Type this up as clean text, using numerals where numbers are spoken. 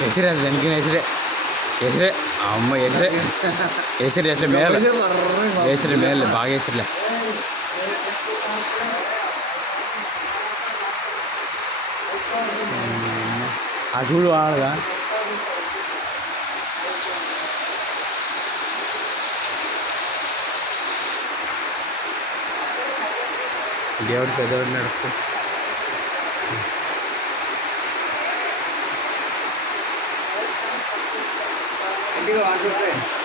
ಹೆಸರೇ ಅದು ನನಗಿನ ಹೆಸರೇ ಅಮ್ಮ ಹೆಸರು ಮೇಲೆ ಹೆಸರು ಮೇಲೆ ಬಾಗ ಹೆಸರಿಲ್ಲ ఆ చూడు ఆడగా దేవుడు పెద్దవాడు నడుపు ఇంటికి వాడుతుంది